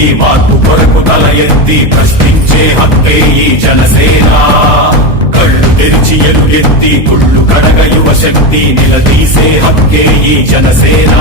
ఈ మార్పు కొరకు తల ఎత్తి ప్రశ్నించే హక్కే ఈ జనసేన. కళ్ళు తెరిచి ఎలుగెత్తి కుళ్ళు కడగ యువ శక్తి నిలదీసే హక్కే ఈ జనసేన.